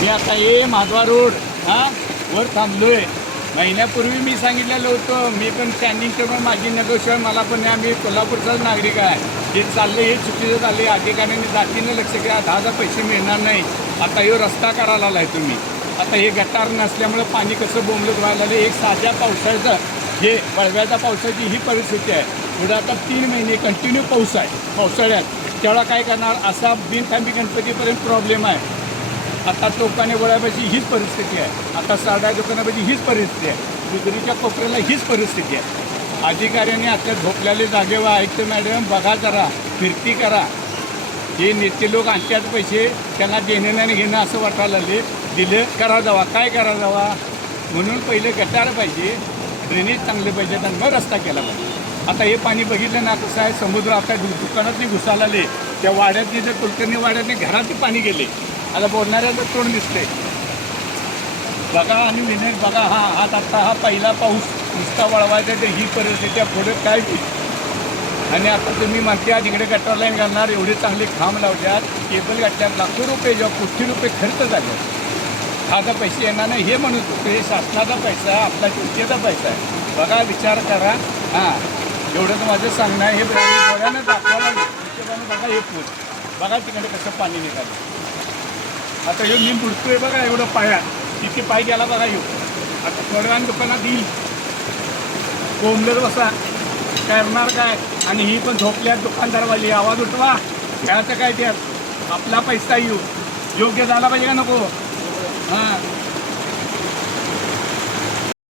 मी आता माधवा रोड वर थांबलोय. महिन्यापूर्वी मी सांगितलेलं होतं, मी पण स्टँडिंग टेबल माझी नेगोशिएशन मला पण नाही, आम्ही कोल्हापूरचाच नागरिक आहे. हे चाललं हे चुकीचं झाले. अधिकाऱ्यांनी जातीनं लक्ष घ्या, 10 पैसे मिळणार नाही. आता हे रस्ता करायला आलाय तुम्ही. आता हे गटार नसल्यामुळे पाणी कसं बोंबलत व्हायला लागलं. एक साध्या पावसाळ्याचं हे वळव्याच्या पावसाची ही परिस्थिती आहे. पुढे आता 3 महिने कंटिन्यू पाऊस आहे पावसाळ्यात. तेवढा काय करणार, असा बिनथांबी गणपतीपर्यंत प्रॉब्लेम आहे. आता टोकाने वळापाशी हीच परिस्थिती आहे. आता साड्या दुकानापाशी हीच परिस्थिती आहे. दुसरीच्या कोपऱ्याला हीच परिस्थिती आहे. अधिकाऱ्यांनी आता झोपलेले जागेवर ऐकतं मॅडम, बघा जरा, फिरती करा. हे नेते लोक आणतात पैसे, त्यांना देणं नाही घेणं असं वाटायला दिलं करा जावा. काय करा जावा म्हणून पहिले गटार पाहिजे, ड्रेनेज चांगले पाहिजे आणि मग रस्ता केला पाहिजे. आता हे पाणी बघितलं ना कसं आहे, समुद्र आता दुकानातली घुसायला आले. त्या वाड्यातली जर कुलकर्णी वाड्यातली घरात पाणी गेले. आता बोलणाऱ्याचं तोंड दिसतंय बघा. आणि विनय बघा, हा पहिला पाऊस नुसता वळवायचा तर ही परिस्थिती पुढे काय होईल. आणि आता तुम्ही म्हणते तिकडे गटर लाईन घालणार, एवढे चांगले खांब लावतात, केबल घातल्यात, लाखो रुपये जेव्हा कोटी रुपये खर्च झाले, आता पैसे येणार नाही हे म्हणत होते. हे शासनाचा पैसा आहे, आपला जनतेचा पैसा आहे. बघा, विचार करा. एवढंच माझं सांगणं आहे. हे डोळ्यानं दाखवायला बघा हे पूर, बघा तिकडे कसं पाणी निघालं. आता हे मी बुडतोय बघा एवढं पाया, किती पाय गेला बघा येऊ. आता थोड्या दुकानात येईल, कोंबलत बसा, करणार काय. आणि ही पण झोपल्यात दुकानदारवाली, आवाज उठवा. खेळाचं काय त्यात, आपला पैसा येऊ योग्य झाला पाहिजे का नको.